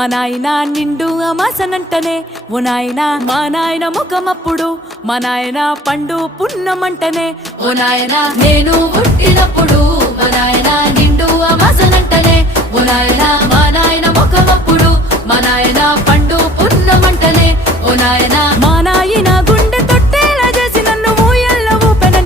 మా నాయన నిండు అమాసనంటనే ఓ నాయన మా నాయన ముఖమప్పుడు మా నాయన పండు పున్నమంటనే ఓ నాయన నేను పుట్టినప్పుడు మా నాయన నిండు అమాసనంటనే ఓ నాయన మా నాయన ముఖమప్పుడు మా నాయన పండు పున్నమంటనే ఓ నాయన మా నాయన గుండె